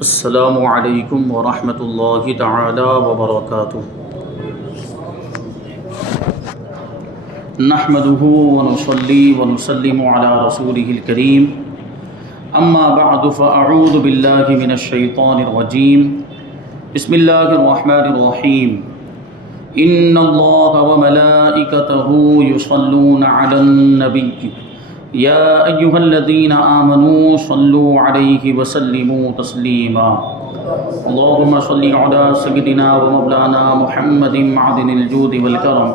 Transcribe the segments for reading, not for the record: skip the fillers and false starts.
السلام علیکم ورحمۃ اللہ تعالی وبرکاتہ۔ نحمده ونصلي ونسلم على رسوله الكريم، اما بعد فاعوذ باللہ من الشیطان الرجیم، بسم اللہ الرحمن الرحیم۔ ان اللہ وملائکته یصلون علی النبی یا ایہا الذین آمنوا صلوا علیہ وسلموا تسلیما۔ اللہم صل علی سیدنا ومولانا محمد معدن الجود والکرم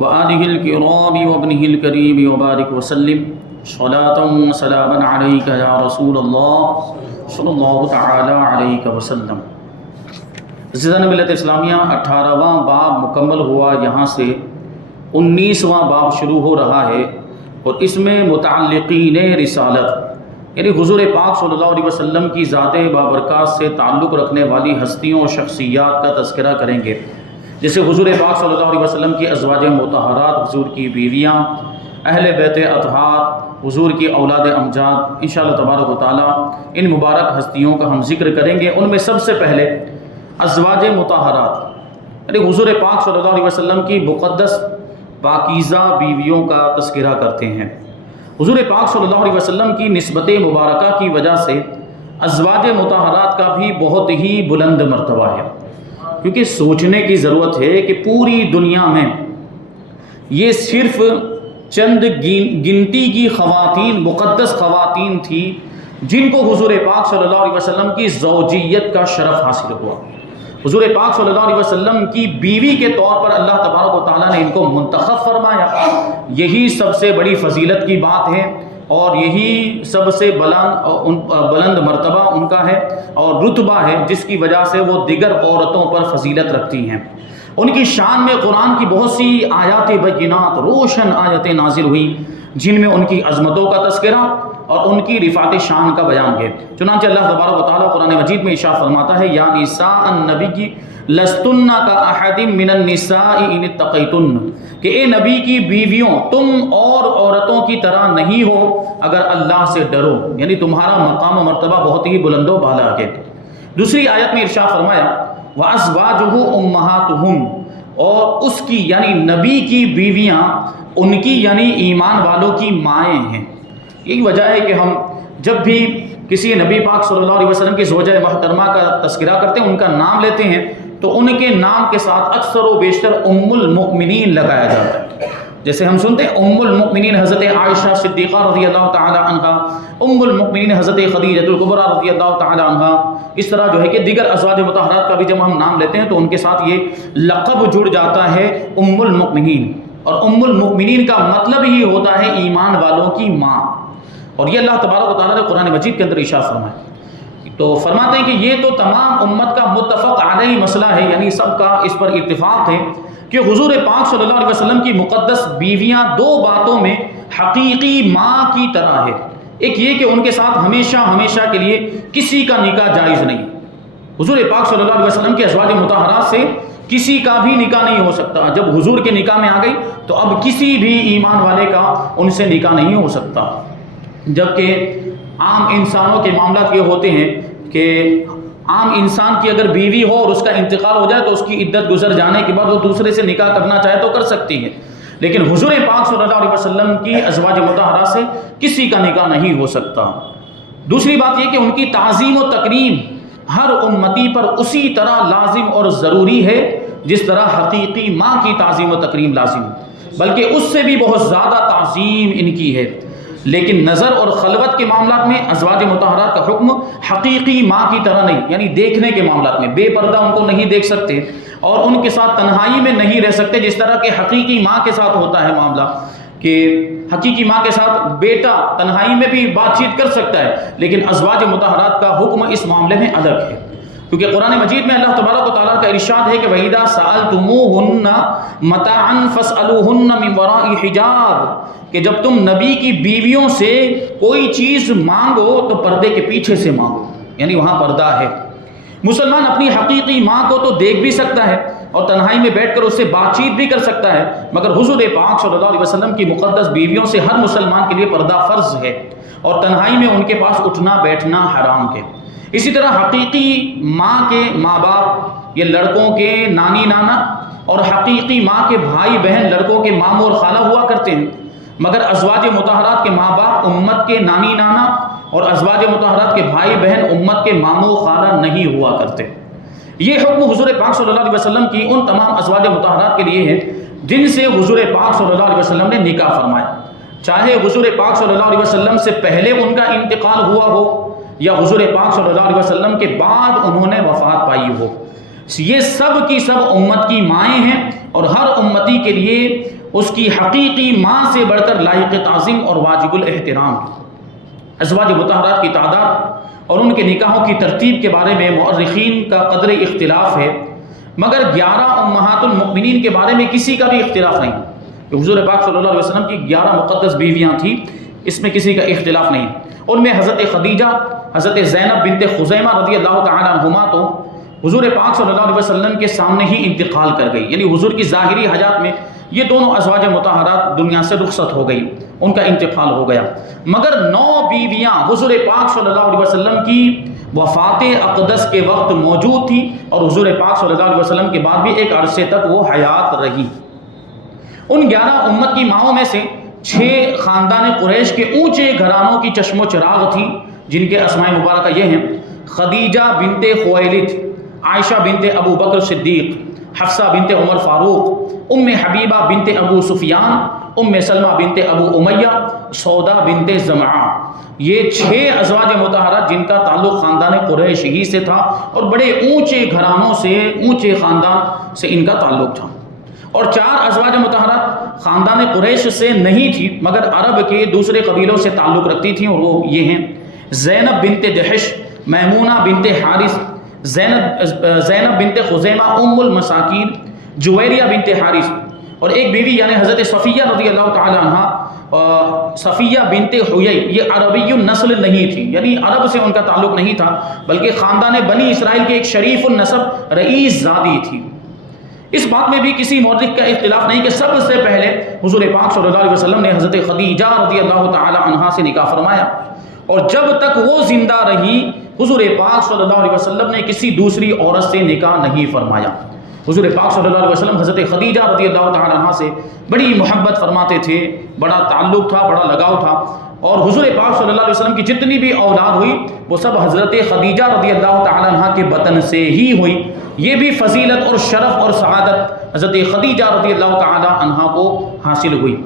وآلہ الکرام وابنہ الکریم وبارک وسلم صلاۃ وسلاما علیک یا رسول اللہ صلی اللہ تعالی علیہ وسلم۔ عزیزان ملت اسلامیہ، 18واں باب مکمل ہوا، یہاں سے 19واں باب شروع ہو رہا ہے، اور اس میں متعلقین رسالت یعنی حضور پاک صلی اللہ علیہ وسلم کی ذات بابرکات سے تعلق رکھنے والی ہستیوں اور شخصیات کا تذکرہ کریں گے، جیسے حضور پاک صلی اللہ علیہ وسلم کی ازواج مطہرات، حضور کی بیویاں، اہل بیت اطہار، حضور کی اولاد امجاد۔ انشاءاللہ تبارک و تعالیٰ ان مبارک ہستیوں کا ہم ذکر کریں گے۔ ان میں سب سے پہلے ازواج مطہرات یعنی حضور پاک صلی اللہ علیہ وسلم کی مقدس پاکیزہ بیویوں کا تذکرہ کرتے ہیں۔ حضور پاک صلی اللہ علیہ وسلم کی نسبت مبارکہ کی وجہ سے ازواج مطہرات کا بھی بہت ہی بلند مرتبہ ہے، کیونکہ سوچنے کی ضرورت ہے کہ پوری دنیا میں یہ صرف چند گنتی کی خواتین، مقدس خواتین تھی جن کو حضور پاک صلی اللہ علیہ وسلم کی زوجیت کا شرف حاصل ہوا۔ حضور پاک صلی اللہ علیہ وسلم کی بیوی کے طور پر اللہ تبارک و تعالیٰ نے ان کو منتخب فرمایا۔ یہی سب سے بڑی فضیلت کی بات ہے، اور یہی سب سے بلند مرتبہ ان کا ہے اور رتبہ ہے، جس کی وجہ سے وہ دیگر عورتوں پر فضیلت رکھتی ہیں۔ ان کی شان میں قرآن کی بہت سی آیات بینات، روشن آیتیں نازل ہوئیں، جن میں ان کی عظمتوں کا تذکرہ اور ان کی رفعت شان کا بیان ہے۔ چنانچہ اللہ تبارک و تعالیٰ قرآن مجید میں ارشاد فرماتا ہے، یا نساء النبی لستن کاحد من النساء ان اتقیتن، کہ اے نبی کی بیویوں تم اور عورتوں کی طرح نہیں ہو اگر اللہ سے ڈرو، یعنی تمہارا مقام و مرتبہ بہت ہی بلند و بالا ہے۔ دوسری آیت میں ارشاد فرمایا، وَأَزْوَاجُهُ أُمَّهَاتُهُمْ، اور اس کی یعنی نبی کی بیویاں ان کی یعنی ایمان والوں کی مائیں ہیں۔ یہی وجہ ہے کہ ہم جب بھی کسی نبی پاک صلی اللہ علیہ وسلم کی زوجہ محترمہ کا تذکرہ کرتے ہیں، ان کا نام لیتے ہیں، تو ان کے نام کے ساتھ اکثر و بیشتر ام المؤمنین لگایا جاتا ہے۔ جیسے ہم سنتے ہیں ام المؤمنین حضرت عائشہ صدیقہ رضی اللہ تعالی عنہا، ام المؤمنین حضرت خدیجہ الکبریٰ رضی اللہ تعالی عنہا۔ اس طرح جو ہے کہ دیگر ازواج مطہرات کا بھی جب ہم نام لیتے ہیں تو ان کے ساتھ یہ لقب جڑ جاتا ہے ام المؤمنین، اور ام المؤمنین کا مطلب ہی ہوتا ہے ایمان والوں کی ماں۔ اور یہ اللہ تبارک و تعالیٰ نے قرآن مجید کے اندر ارشاد فرمایا، تو فرماتے ہیں کہ یہ تو تمام امت کا متفق علیہ مسئلہ ہے، یعنی سب کا اس پر اتفاق ہے کہ حضور پاک صلی اللہ علیہ وسلم کی مقدس بیویاں دو باتوں میں حقیقی ماں کی طرح ہے۔ ایک یہ کہ ان کے ساتھ ہمیشہ ہمیشہ کے لیے کسی کا نکاح جائز نہیں۔ حضور پاک صلی اللہ علیہ وسلم کے ازواج مطہرات سے کسی کا بھی نکاح نہیں ہو سکتا۔ جب حضور کے نکاح میں آ گئی تو اب کسی بھی ایمان والے کا ان سے نکاح نہیں ہو سکتا۔ جبکہ عام انسانوں کے معاملات یہ ہوتے ہیں کہ عام انسان کی اگر بیوی ہو اور اس کا انتقال ہو جائے تو اس کی عدت گزر جانے کے بعد وہ دوسرے سے نکاح کرنا چاہے تو کر سکتی ہے، لیکن حضور پاک صلی اللہ علیہ وسلم کی ازواج مطہرات سے کسی کا نکاح نہیں ہو سکتا۔ دوسری بات یہ کہ ان کی تعظیم و تکریم ہر امتی پر اسی طرح لازم اور ضروری ہے جس طرح حقیقی ماں کی تعظیم و تکریم لازم، بلکہ اس سے بھی بہت زیادہ تعظیم ان کی ہے۔ لیکن نظر اور خلوت کے معاملات میں ازواج مطہرات کا حکم حقیقی ماں کی طرح نہیں، یعنی دیکھنے کے معاملات میں بے پردہ ان کو نہیں دیکھ سکتے، اور ان کے ساتھ تنہائی میں نہیں رہ سکتے جس طرح کہ حقیقی ماں کے ساتھ ہوتا ہے معاملہ، کہ حقیقی ماں کے ساتھ بیٹا تنہائی میں بھی بات چیت کر سکتا ہے، لیکن ازواج مطہرات کا حکم اس معاملے میں الگ ہے، کیونکہ قرآن مجید میں اللہ تبارک و تعالیٰ کا ارشاد ہے کہ وَإِذَا سَأَلْتُمُوهُنَّ مَتَاعًا فَاسْأَلُوهُنَّ مِنْ وَرَاءِ حِجَابٍ، کہ جب تم نبی کی بیویوں سے کوئی چیز مانگو تو پردے کے پیچھے سے مانگو، یعنی وہاں پردہ ہے۔ مسلمان اپنی حقیقی ماں کو تو دیکھ بھی سکتا ہے اور تنہائی میں بیٹھ کر اس سے بات چیت بھی کر سکتا ہے، مگر حضور پاک صلی اللہ علیہ وسلم کی مقدس بیویوں سے ہر مسلمان کے لیے پردہ فرض ہے، اور تنہائی میں ان کے پاس اٹھنا بیٹھنا حرام ہے۔ اسی طرح حقیقی ماں کے ماں باپ یہ لڑکوں کے نانی نانا، اور حقیقی ماں کے بھائی بہن لڑکوں کے ماموں اور خالہ ہوا کرتے ہیں، مگر ازواج مطہرات کے ماں باپ امت کے نانی نانا اور ازواج مطہرات کے بھائی بہن امت کے ماموں خالہ نہیں ہوا کرتے۔ یہ حکم حضور پاک صلی اللہ علیہ وسلم کی ان تمام ازواج مطہرات کے لیے ہے جن سے حضور پاک صلی اللہ علیہ وسلم نے نکاح فرمایا، چاہے حضور پاک صلی اللہ علیہ وسلم سے پہلے ان کا انتقال ہوا ہو یا حضور پاک صلی اللہ علیہ وسلم کے بعد انہوں نے وفات پائی ہو۔ یہ سب کی سب امت کی مائیں ہیں اور ہر امتی کے لیے اس کی حقیقی ماں سے بڑھ کر لائق تعظیم اور واجب الاحترام ہے۔ ازواج مطہرات کی تعداد اور ان کے نکاحوں کی ترتیب کے بارے میں مورخین کا قدر اختلاف ہے، مگر 11 امہات المؤمنین کے بارے میں کسی کا بھی اختلاف نہیں کہ حضور پاک صلی اللہ علیہ وسلم کی 11 مقدس بیویاں تھیں، اس میں کسی کا اختلاف نہیں۔ ان میں حضرت خدیجہ، حضرت زینب بنت خزیمہ رضی اللہ تعالیٰ عنہما تو حضور پاک صلی اللہ علیہ وسلم کے سامنے ہی انتقال کر گئی، یعنی حضور کی ظاہری حیات میں یہ دونوں ازواج مطہرات دنیا سے رخصت ہو گئی، ان کا انتقال ہو گیا، مگر 9 بیویاں حضور پاک صلی اللہ علیہ وسلم کی وفات اقدس کے وقت موجود تھیں اور حضور پاک صلی اللہ علیہ وسلم کے بعد بھی ایک عرصے تک وہ حیات رہی۔ ان 11 امت کی ماؤں میں سے 6 خاندان قریش کے اونچے گھرانوں کی چشم و چراغ تھیں، جن کے اسماء مبارکہ یہ ہیں: خدیجہ بنت خویلد، عائشہ بنت ابو بکر صدیق، حفصہ بنت عمر فاروق، ام حبیبہ بنت ابو سفیان، ام سلمہ بنت ابو امیہ، سودا بنت زمعہ۔ یہ 6 ازواج مطہرات جن کا تعلق خاندان قریش ہی سے تھا اور بڑے اونچے گھرانوں سے، اونچے خاندان سے ان کا تعلق تھا۔ اور 4 ازواج مطہرات خاندان قریش سے نہیں تھی مگر عرب کے دوسرے قبیلوں سے تعلق رکھتی تھیں، اور وہ یہ ہیں: زینب بنت جحش، میمونہ بنت حارث، زینب بنت خزیمہ ام المساکین، جویریہ بنت حارث، اور ایک بیوی یعنی حضرت صفیہ رضی اللہ تعالی عنہ، صفیہ بنت حیی، یہ عربی النسل نہیں تھی، یعنی عرب سے ان کا تعلق نہیں تھا بلکہ خاندان بنی اسرائیل کے ایک شریف النسب رئیس زادی تھی۔ اس بات میں بھی کسی مورخ کا اختلاف نہیں کہ سب سے پہلے حضور پاک صلی اللہ علیہ وسلم نے حضرت خدیجہ رضی اللہ تعالی عنہا سے نکاح فرمایا، اور جب تک وہ زندہ رہی حضور پاک صلی اللہ علیہ وسلم نے کسی دوسری عورت سے نکاح نہیں فرمایا۔ حضور پاک صلی اللہ علیہ وسلم حضرت خدیجہ رضی اللہ تعالی عنہا سے بڑی محبت فرماتے تھے، بڑا تعلق تھا، بڑا لگاؤ تھا، اور حضور پاک صلی اللہ علیہ وسلم کی جتنی بھی اولاد ہوئی وہ سب حضرت خدیجہ رضی اللہ تعالی عنہا کے بطن سے ہی ہوئی۔ یہ بھی فضیلت اور شرف اور سعادت حضرت خدیجہ رضی اللہ تعالی عنہا کو حاصل ہوئی۔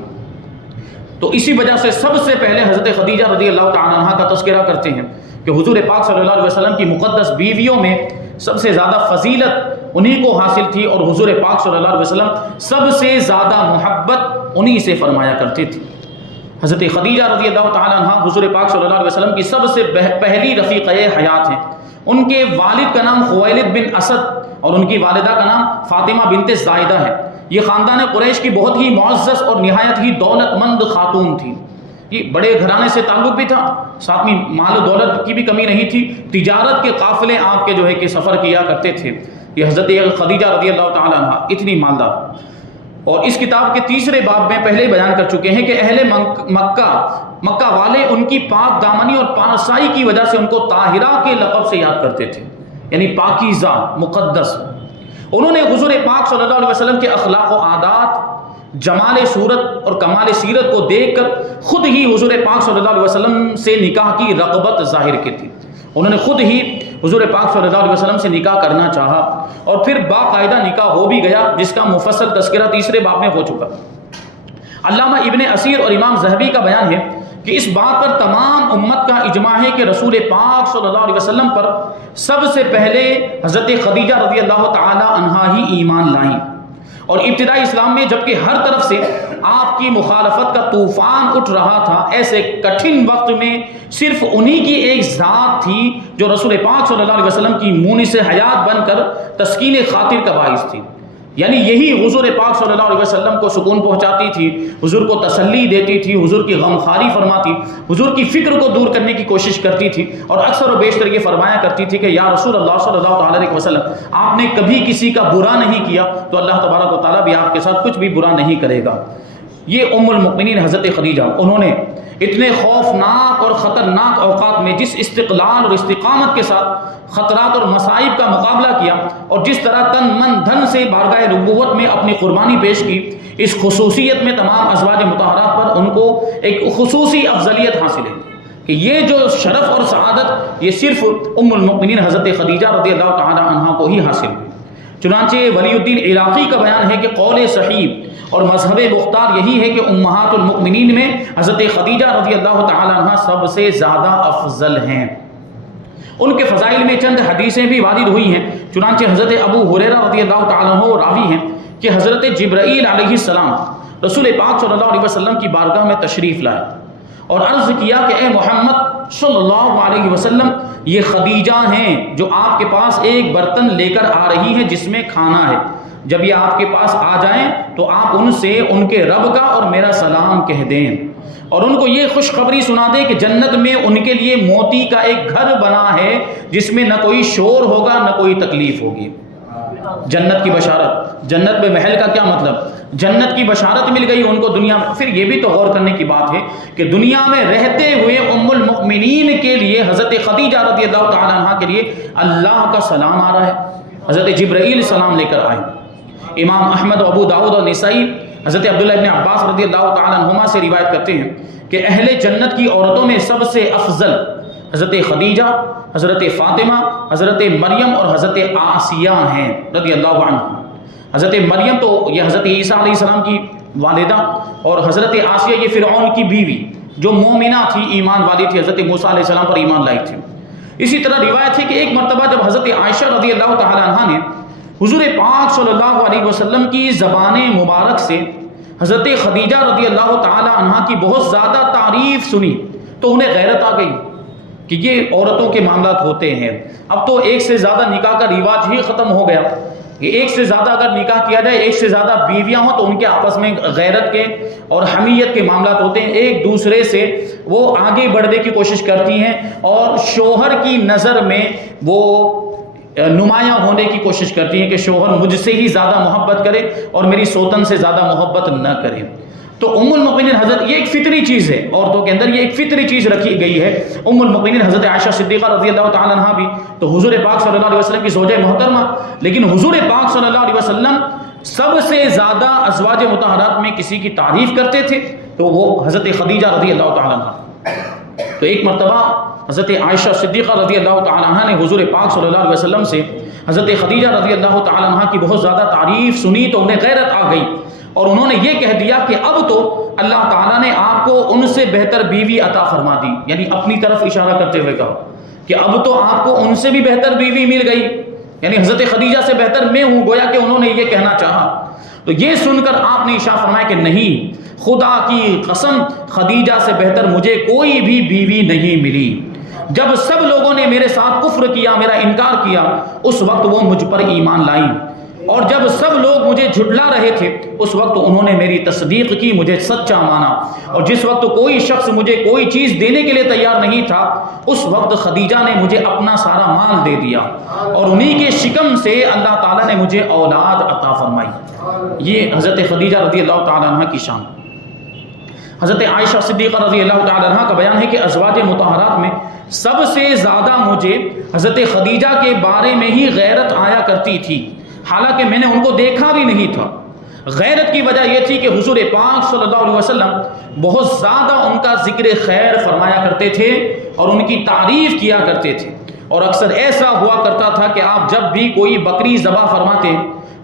تو اسی وجہ سے سب سے پہلے حضرت خدیجہ رضی اللہ تعالی عنہا کا تذکرہ کرتے ہیں کہ حضور پاک صلی اللہ علیہ وسلم کی مقدس بیویوں میں سب سے زیادہ فضیلت انہی کو حاصل تھی، اور حضور پاک صلی اللہ علیہ وسلم سب سے زیادہ محبت انہی سے فرمایا کرتے تھے۔ حضرت خدیجہ رضی اللہ تعالی عنہ حضور پاک صلی اللہ علیہ وسلم کی سب سے پہلی رفیقہ حیات ہیں۔ ان کے والد کا نام خویلد بن اسد اور ان کی والدہ کا نام فاطمہ بنت زائدہ ہے۔ یہ خاندان قریش کی بہت ہی معزز اور نہایت ہی دولت مند خاتون تھی۔ یہ بڑے گھرانے سے تعلق بھی تھا، ساتھ میں مال و دولت کی بھی کمی نہیں تھی، تجارت کے قافلے آپ کے جو ہے کہ سفر کیا کرتے تھے۔ یہ حضرت خدیجہ رضی اللہ تعالی عنہ اتنی مالدار، اور اس کتاب کے 3 باب میں پہلے ہی بیان کر چکے ہیں کہ اہل مکہ والے ان کی پاک دامنی اور پارسائی کی وجہ سے ان کو طاہرہ کے لقب سے یاد کرتے تھے، یعنی پاکیزہ، مقدس۔ انہوں نے حضور پاک صلی اللہ علیہ وسلم کے اخلاق و عادات، جمال صورت اور کمال سیرت کو دیکھ کر خود ہی حضور پاک صلی اللہ علیہ وسلم سے نکاح کی رغبت ظاہر کی تھی۔ انہوں نے خود ہی حضور پاک صلی اللہ علیہ وسلم سے نکاح کرنا چاہا، اور پھر باقاعدہ نکاح ہو بھی گیا، جس کا مفصل تذکرہ 3 باب میں ہو چکا۔ علامہ ابن اسیر اور امام ذہبی کا بیان ہے کہ اس بات پر تمام امت کا اجماع ہے کہ رسول پاک صلی اللہ علیہ وسلم پر سب سے پہلے حضرت خدیجہ رضی اللہ تعالی عنہا ہی ایمان لائیں، اور ابتدائی اسلام میں جبکہ ہر طرف سے آپ کی مخالفت کا طوفان اٹھ رہا تھا، ایسے کٹھن وقت میں صرف انہی کی ایک ذات تھی جو رسول پاک صلی اللہ علیہ وسلم کی مونس حیات بن کر تسکین خاطر کا باعث تھی، یعنی یہی حضور پاک صلی اللہ علیہ وسلم کو سکون پہنچاتی تھی، حضور کو تسلی دیتی تھی، حضور کی غمخواری فرماتی، حضور کی فکر کو دور کرنے کی کوشش کرتی تھی، اور اکثر و بیشتر یہ فرمایا کرتی تھی کہ یا رسول اللہ صلی اللہ علیہ وسلم، آپ نے کبھی کسی کا برا نہیں کیا تو اللہ تبارک و تعالیٰ بھی آپ کے ساتھ کچھ بھی برا نہیں کرے گا۔ یہ ام المؤمنین حضرت خدیجہ، انہوں نے اتنے خوفناک اور خطرناک اوقات میں جس استقلال اور استقامت کے ساتھ خطرات اور مصائب کا مقابلہ کیا، اور جس طرح تن من دھن سے بارگاہ نبوت میں اپنی قربانی پیش کی، اس خصوصیت میں تمام ازواج مطہرات پر ان کو ایک خصوصی افضلیت حاصل ہے کہ یہ جو شرف اور سعادت یہ صرف ام المؤمنین حضرت خدیجہ رضی اللہ تعالی عنہا کو ہی حاصل ہوئی۔ چنانچہ ولی الدین عراقی کا بیان ہے کہ قول صحیح اور مذہب مختار یہی ہے کہ امہات المؤمنین میں حضرت خدیجہ رضی اللہ تعالی عنہ سب سے زیادہ افضل ہیں۔ ان کے فضائل میں چند حدیثیں بھی وارد ہوئی ہیں، چنانچہ حضرت ابو ہریرہ رضی اللہ تعالی عنہ راوی ہیں کہ حضرت جبرائیل علیہ السلام رسول پاک صلی اللہ علیہ وسلم کی بارگاہ میں تشریف لائے اور عرض کیا کہ اے محمد صلی اللہ علیہ وسلم، یہ خدیجہ ہیں جو آپ کے پاس ایک برتن لے کر آ رہی ہیں جس میں کھانا ہے، جب یہ آپ کے پاس آ جائیں تو آپ ان سے ان کے رب کا اور میرا سلام کہہ دیں، اور ان کو یہ خوشخبری سنا دیں کہ جنت میں ان کے لیے موتی کا ایک گھر بنا ہے جس میں نہ کوئی شور ہوگا نہ کوئی تکلیف ہوگی۔ جنت کی بشارت، جنت میں محل کا کیا مطلب؟ جنت کی بشارت مل گئی ان کو دنیا میں۔ پھر یہ بھی تو غور کرنے کی بات ہے کہ دنیا میں رہتے ہوئے ام المؤمنین کے لیے حضرت خدیجہ رضی اللہ تعالی عنہ کے لیے اللہ کا سلام آ رہا ہے، حضرت جبرائیل سلام لے کر آئے۔ امام احمد و ابو داؤد اور نسائی حضرت عبداللہ ابن عباس رضی اللہ تعالی عنہما سے روایت کرتے ہیں کہ اہل جنت کی عورتوں میں سب سے افضل حضرت خدیجہ، حضرت فاطمہ، حضرت مریم اور حضرت آسیہ ہیں رضی اللہ عنہ۔ حضرت مریم تو یہ حضرت عیسیٰ علیہ السلام کی والدہ، اور حضرت آسیہ یہ فرعون کی بیوی جو مومنہ تھی، ایمان والی تھی، حضرت موسیٰ علیہ السلام پر ایمان لائی تھی۔ اسی طرح روایت ہے کہ ایک مرتبہ جب حضرت عائشہ رضی اللہ تعالی عنہ نے حضور پاک صلی اللہ علیہ وسلم کی زبان مبارک سے حضرت خدیجہ رضی اللہ تعالی عنہ کی بہت زیادہ تعریف سنی تو انہیں غیرت آ گئی کہ یہ عورتوں کے معاملات ہوتے ہیں۔ اب تو ایک سے زیادہ نکاح کا رواج ہی ختم ہو گیا کہ ایک سے زیادہ اگر نکاح کیا جائے، ایک سے زیادہ بیویاں ہوں تو ان کے آپس میں غیرت کے اور حمیت کے معاملات ہوتے ہیں، ایک دوسرے سے وہ آگے بڑھنے کی کوشش کرتی ہیں اور شوہر کی نظر میں وہ نمایاں ہونے کی کوشش کرتی ہیں کہ شوہر مجھ سے ہی زیادہ محبت کرے اور میری سوتن سے زیادہ محبت نہ کرے۔ تو ام المؤمنین حضرت، یہ ایک فطری چیز ہے، عورتوں کے اندر یہ ایک فطری چیز رکھی گئی ہے۔ ام المؤمنین حضرت عائشہ صدیقہ رضی اللہ تعالی عنہا بھی تو حضور پاک صلی اللہ علیہ وسلم کی زوجہ محترمہ، لیکن حضور پاک صلی اللہ علیہ وسلم سب سے زیادہ ازواج مطہرات میں کسی کی تعریف کرتے تھے تو وہ حضرت خدیجہ رضی اللہ تعالی عنہ۔ تو ایک مرتبہ حضرت عائشہ صدیقہ رضی اللہ تعالی عنہ نے حضور پاک صلی اللہ علیہ وسلم سے حضرت خدیجہ رضی اللہ تعالی عنہ کی بہت زیادہ تعریف سنی تو انہیں غیرت آ گئی، اور انہوں نے یہ کہہ دیا کہ اب تو اللہ تعالیٰ نے آپ کو ان سے بہتر بیوی عطا فرما دی، یعنی اپنی طرف اشارہ کرتے ہوئے کہا کہ اب تو آپ کو ان سے بھی بہتر بیوی مل گئی، یعنی حضرت خدیجہ سے بہتر میں ہوں، گویا کہ انہوں نے یہ کہنا چاہا۔ تو یہ سن کر آپ نے ارشاد فرمایا کہ نہیں، خدا کی قسم خدیجہ سے بہتر مجھے کوئی بھی بیوی نہیں ملی۔ جب سب لوگوں نے میرے ساتھ کفر کیا، میرا انکار کیا، اس وقت وہ مجھ پر ایمان لائیں، اور جب سب لوگ مجھے جھٹلا رہے تھے اس وقت انہوں نے میری تصدیق کی، مجھے سچا مانا، اور جس وقت کوئی شخص مجھے کوئی چیز دینے کے لیے تیار نہیں تھا اس وقت خدیجہ نے مجھے اپنا سارا مال دے دیا، اور انہی کے شکم سے اللہ تعالیٰ نے مجھے اولاد عطا فرمائی۔ یہ حضرت خدیجہ رضی اللہ تعالی عنہ کی شان۔ حضرت عائشہ صدیقہ رضی اللہ تعالی عنہ کا بیان ہے کہ ازواج مطہرات میں سب سے زیادہ مجھے حضرت خدیجہ کے بارے میں ہی غیرت آیا کرتی تھی، حالانکہ میں نے ان کو دیکھا بھی نہیں تھا۔ غیرت کی وجہ یہ تھی کہ حضور پاک صلی اللہ علیہ وسلم بہت زیادہ ان کا ذکر خیر فرمایا کرتے تھے اور ان کی تعریف کیا کرتے تھے، اور اکثر ایسا ہوا کرتا تھا کہ آپ جب بھی کوئی بکری ذبح فرماتے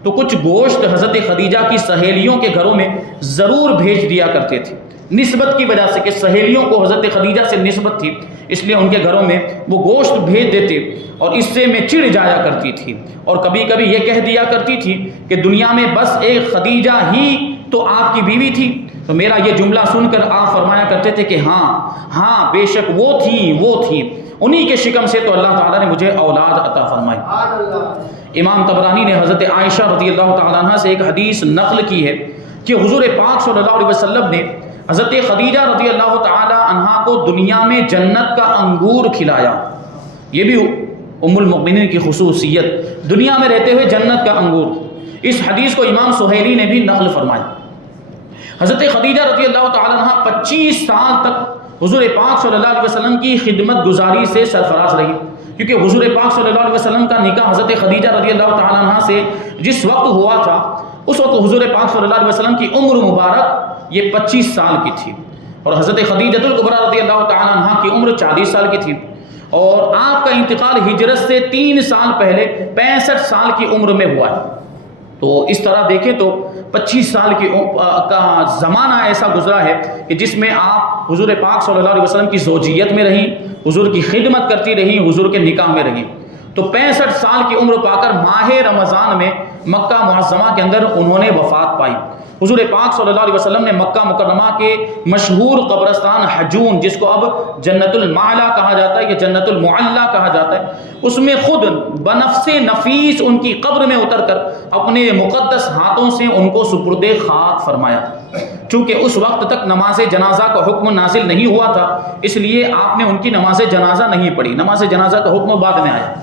تو کچھ گوشت حضرت خدیجہ کی سہیلیوں کے گھروں میں ضرور بھیج دیا کرتے تھے، نسبت کی وجہ سے کہ سہیلیوں کو حضرت خدیجہ سے نسبت تھی، اس لیے ان کے گھروں میں وہ گوشت بھیج دیتے، اور اس سے میں چڑ جایا کرتی تھی، اور کبھی کبھی یہ کہہ دیا کرتی تھی کہ دنیا میں بس ایک خدیجہ ہی تو آپ کی بیوی تھی۔ تو میرا یہ جملہ سن کر آپ فرمایا کرتے تھے کہ ہاں بے شک وہ تھیں، انہی کے شکم سے تو اللہ تعالیٰ نے مجھے اولاد عطا فرمائی۔ امام طبرانی نے حضرت عائشہ رضی اللہ تعالیٰ عنہ سے ایک حدیث نقل کی ہے کہ حضور پاک صلی اللہ علیہ وسلم نے حضرت خدیجہ رضی اللہ تعالی عنہا کو دنیا میں جنت کا انگور کھلایا۔ یہ بھی ام المؤمنین کی خصوصیت، دنیا میں رہتے ہوئے جنت کا انگور۔ اس حدیث کو امام سہیلی نے بھی نقل فرمایا۔ حضرت خدیجہ رضی اللہ تعالیٰ عنہ 25 سال تک حضور پاک صلی اللہ علیہ وسلم کی خدمت گزاری سے سرفراز رہی، کیونکہ حضور پاک صلی اللہ علیہ وسلم کا نکاح حضرت خدیجہ رضی اللہ تعالیٰ عنہ سے جس وقت ہوا تھا، اس وقت حضور پاک صلی اللہ علیہ وسلم کی عمر مبارک یہ 25 سال کی تھی، اور حضرت خدیجہ الکبریٰ رضی اللہ تعالیٰ عنہ کی عمر 40 سال کی تھی، اور آپ کا انتقال ہجرت سے 3 سال پہلے 65 سال کی عمر میں ہوا ہے۔ تو اس طرح دیکھیں تو 25 سال کا زمانہ ایسا گزرا ہے کہ جس میں آپ حضور پاک صلی اللہ علیہ وسلم کی زوجیت میں رہیں، حضور کی خدمت کرتی رہیں، حضور کے نکاح میں رہیں۔ تو 65 سال کی عمر پا کر ماہ رمضان میں مکہ معظمہ کے اندر انہوں نے وفات پائی۔ حضور پاک صلی اللہ علیہ وسلم نے مکہ مکرمہ کے مشہور قبرستان حجون، جس کو اب جنت المعلا کہا جاتا ہے یا جنت المعلا کہا جاتا ہے، اس میں خود بنفس نفیس ان کی قبر میں اتر کر اپنے مقدس ہاتھوں سے ان کو سپرد خاک فرمایا۔ چونکہ اس وقت تک نماز جنازہ کا حکم نازل نہیں ہوا تھا، اس لیے آپ نے ان کی نماز جنازہ نہیں پڑھی، نماز جنازہ کا حکم بعد میں آیا،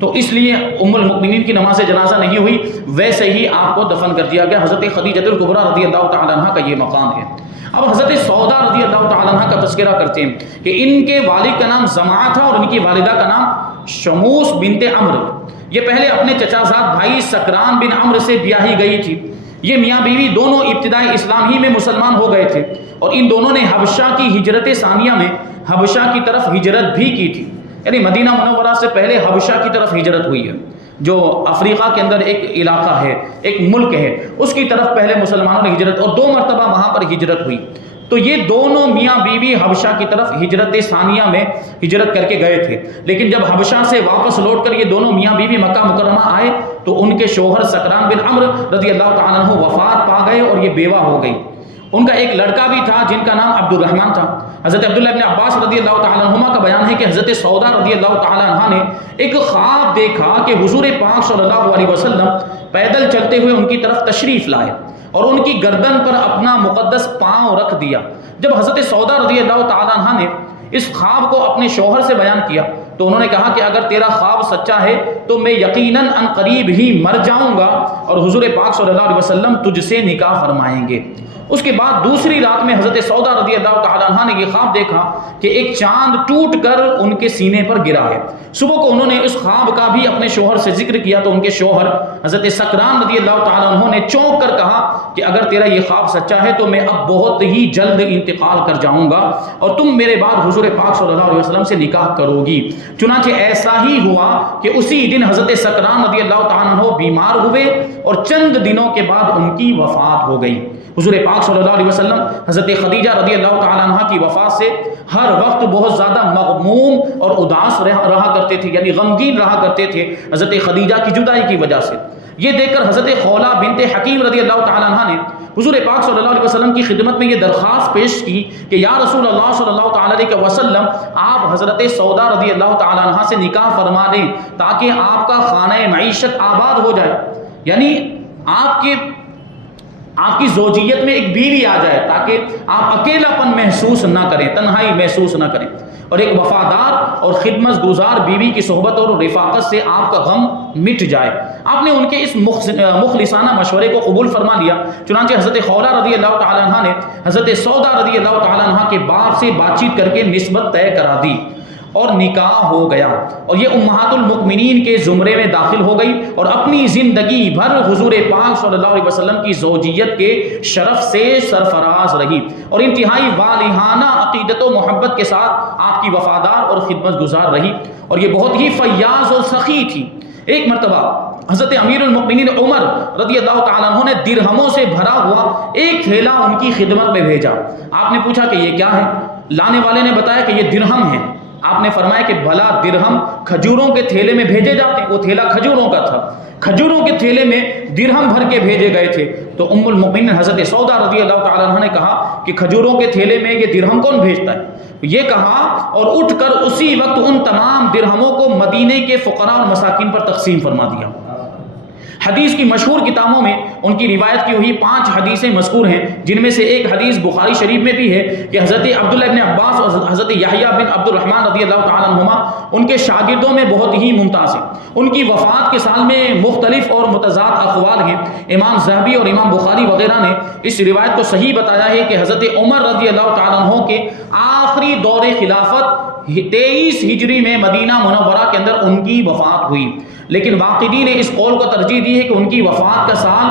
تو اس لیے ام المؤمنین کی نماز جنازہ نہیں ہوئی، ویسے ہی آپ کو دفن کر دیا گیا۔ حضرت خدیجہ الکبریٰ رضی اللہ تعالیٰ عنہ کا یہ مقام ہے۔ اب حضرت سودا رضی اللہ تعالیٰ عنہ کا تذکرہ کرتے ہیں کہ ان کے والد کا نام زمعہ تھا اور ان کی والدہ کا نام شموس بنت عمرو۔ یہ پہلے اپنے چچا زاد بھائی سکران بن عمرو سے بیاہی گئی تھی۔ یہ میاں بیوی دونوں ابتدائی اسلام ہی میں مسلمان ہو گئے تھے، اور ان دونوں نے حبشہ کی ہجرت ثانیہ میں حبشہ کی طرف ہجرت بھی کی تھی، یعنی مدینہ منورہ سے پہلے حبشہ کی طرف ہجرت ہوئی ہے، جو افریقہ کے اندر ایک علاقہ ہے، ایک ملک ہے، اس کی طرف پہلے مسلمانوں نے ہجرت، اور 2 مرتبہ وہاں پر ہجرت ہوئی۔ تو یہ دونوں میاں بیوی حبشہ کی طرف ہجرت ثانیہ میں ہجرت کر کے گئے تھے، لیکن جب حبشہ سے واپس لوٹ کر یہ دونوں میاں بیوی مکہ مکرمہ آئے تو ان کے شوہر سکران بن عمرو رضی اللہ تعالیٰ عنہ وفات پا گئے اور یہ بیوہ ہو گئی۔ ان کا ایک لڑکا بھی تھا جن کا نام عبد الرحمن تھا۔ حضرت عبداللہ ابن عباس رضی اللہ تعالیٰ عنہما کا بیان ہے کہ حضرت سودا رضی اللہ تعالیٰ عنہ نے ایک خواب دیکھا کہ حضور پاک صلی اللہ علیہ وسلم پیدل چلتے ہوئے ان کی طرف تشریف لائے اور ان کی گردن پر اپنا مقدس پاؤں رکھ دیا۔ جب حضرت سودا رضی اللہ تعالیٰ عنہ نے اس خواب کو اپنے شوہر سے بیان کیا تو انہوں نے کہا کہ اگر تیرا خواب سچا ہے تو میں یقیناً ان قریب ہی مر جاؤں گا اور حضور پاک صلی اللہ علیہ وسلم تجھ سے نکاح فرمائیں گے۔ اس کے بعد دوسری رات میں حضرت سودا رضی اللہ تعالیٰ عنہ نے یہ خواب دیکھا کہ ایک چاند ٹوٹ کر ان کے سینے پر گرا ہے۔ صبح کو انہوں نے اس خواب کا بھی اپنے شوہر سے ذکر کیا تو ان کے شوہر حضرت سکران رضی اللہ تعالیٰ عنہ نے چونک کر کہا کہ اگر تیرا یہ خواب سچا ہے تو میں اب بہت ہی جلد انتقال کر جاؤں گا اور تم میرے بعد حضور پاک صلی اللہ علیہ وسلم سے نکاح کرو گی۔ چنانچہ ایسا ہی ہوا کہ اسی دن حضرت سکران رضی اللہ تعالیٰ عنہ بیمار ہوئے اور چند دنوں کے بعد ان کی وفات ہو گئی۔ حضور پاک صلی اللہ علیہ وسلم حضرت خدیجہ رضی اللہ تعالیٰ عنہ کی وفات سے ہر وقت بہت زیادہ مغموم اور اداس رہا کرتے تھے، یعنی غمگین رہا کرتے تھے حضرت خدیجہ کی جدائی کی وجہ سے۔ یہ دیکھ کر حضرت خولہ بنت حکیم رضی اللہ تعالیٰ عنہ نے حضور پاک صلی اللہ علیہ وسلم کی خدمت میں یہ درخواست پیش کی کہ یا رسول اللہ صلی اللہ تعالیٰ علیہ وسلم آپ حضرت سودا رضی اللہ تعالیٰ عنہ سے نکاح فرما دیں تاکہ آپ کا خانہ معیشت آباد ہو جائے، یعنی آپ کی زوجیت میں ایک بیوی آ جائے تاکہ آپ اکیلا پن محسوس نہ کریں، تنہائی محسوس نہ کریں، اور ایک وفادار اور خدمت گزار بیوی کی صحبت اور رفاقت سے آپ کا غم مٹ جائے۔ آپ نے ان کے اس مخلصانہ مشورے کو قبول فرما لیا۔ چنانچہ حضرت خولہ رضی اللہ تعالیٰ عنہ نے حضرت سودا رضی اللہ تعالیٰ عنہ کے باپ سے بات چیت کر کے نسبت طے کرا دی اور نکاح ہو گیا، اور یہ امہات المؤمنین کے زمرے میں داخل ہو گئی اور اپنی زندگی بھر حضور پاک صلی اللہ علیہ وسلم کی زوجیت کے شرف سے سرفراز رہی اور انتہائی والہانہ عقیدت و محبت کے ساتھ آپ کی وفادار اور خدمت گزار رہی، اور یہ بہت ہی فیاض اور سخی تھی۔ ایک مرتبہ حضرت امیر المؤمنین عمر رضی اللہ تعالیٰ عنہ نے درہموں سے بھرا ہوا ایک تھیلا ان کی خدمت میں بھیجا۔ آپ نے پوچھا کہ یہ کیا ہے؟ لانے والے نے بتایا کہ یہ درہم ہے۔ آپ نے فرمایا کہ بھلا درہم کھجوروں کے تھیلے میں بھیجے جاتے ہیں؟ وہ تھیلا کھجوروں کا تھا، کھجوروں کے تھیلے میں درہم بھر کے بھیجے گئے تھے۔ تو ام المؤمنین حضرت سودا رضی اللہ تعالیٰ عنہ نے کہا کہ کھجوروں کے تھیلے میں یہ درہم کون بھیجتا ہے؟ یہ کہا اور اٹھ کر اسی وقت ان تمام درہموں کو مدینے کے فقراء اور مساکین پر تقسیم فرما دیا۔ حدیث کی مشہور کتابوں میں ان کی روایت کی ہوئی 5 حدیثیں مذکور ہیں، جن میں سے ایک حدیث بخاری شریف میں بھی ہے کہ حضرت عبداللہ ابن عباس اور حضرت یحییٰ بن عبد الرحمن رضی اللہ تعالیٰ عنہما ان کے شاگردوں میں بہت ہی ممتاز ہیں۔ ان کی وفات کے سال میں مختلف اور متضاد اقوال ہیں۔ امام ذہبی اور امام بخاری وغیرہ نے اس روایت کو صحیح بتایا ہے کہ حضرت عمر رضی اللہ تعالیٰ عنہ کے آخری دور خلافت 23 ہجری میں مدینہ منورہ کے اندر ان کی وفات ہوئی، لیکن واقعی نے اس قول کو ترجیح دی ہے کہ ان کی وفات کا سال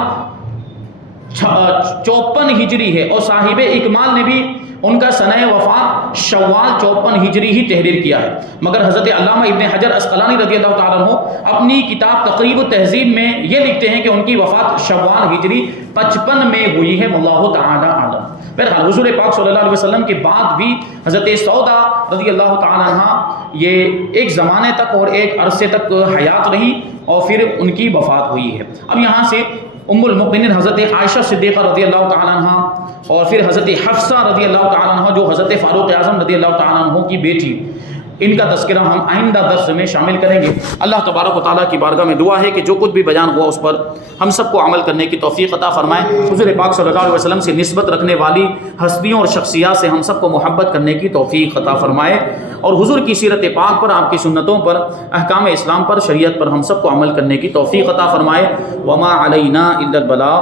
54 ہجری ہے، اور صاحب اکمال نے بھی ان کا سنہ وفات شوال 54 ہجری ہی تحریر کیا ہے۔ مگر حضرت علامہ ابن حجر اسقلانی رضی اللہ تعالیٰ عنہ اپنی کتاب تقریب التہذیب میں یہ لکھتے ہیں کہ ان کی وفات شوال ہجری 55 میں ہوئی ہے، واللہ تعالی اعلم۔ بہرحال حضور پاک صلی اللہ علیہ وسلم کے بعد بھی حضرت سودا رضی اللہ تعالیٰ عنہ یہ ایک زمانے تک اور ایک عرصے تک حیات رہی اور پھر ان کی وفات ہوئی ہے۔ اب یہاں سے ام المؤمنین حضرت عائشہ صدیقہ رضی اللہ تعالیٰ عنہ اور پھر حضرت حفصہ رضی اللہ تعالیٰ عنہ جو حضرت فاروق اعظم رضی اللہ تعالیٰ عنہ کی بیٹی، ان کا تذکرہ ہم آئندہ درس میں شامل کریں گے۔ اللہ تبارک و تعالیٰ کی بارگاہ میں دعا ہے کہ جو کچھ بھی بیان ہوا اس پر ہم سب کو عمل کرنے کی توفیق عطا فرمائے۔ حضور پاک صلی اللہ علیہ وسلم سے نسبت رکھنے والی ہستیوں اور شخصیات سے ہم سب کو محبت کرنے کی توفیق عطا فرمائے، اور حضور کی سیرت پاک پر، آپ کی سنتوں پر، احکام اسلام پر، شریعت پر ہم سب کو عمل کرنے کی توفیق عطا فرمائے۔ وما علینا الا البلاغ۔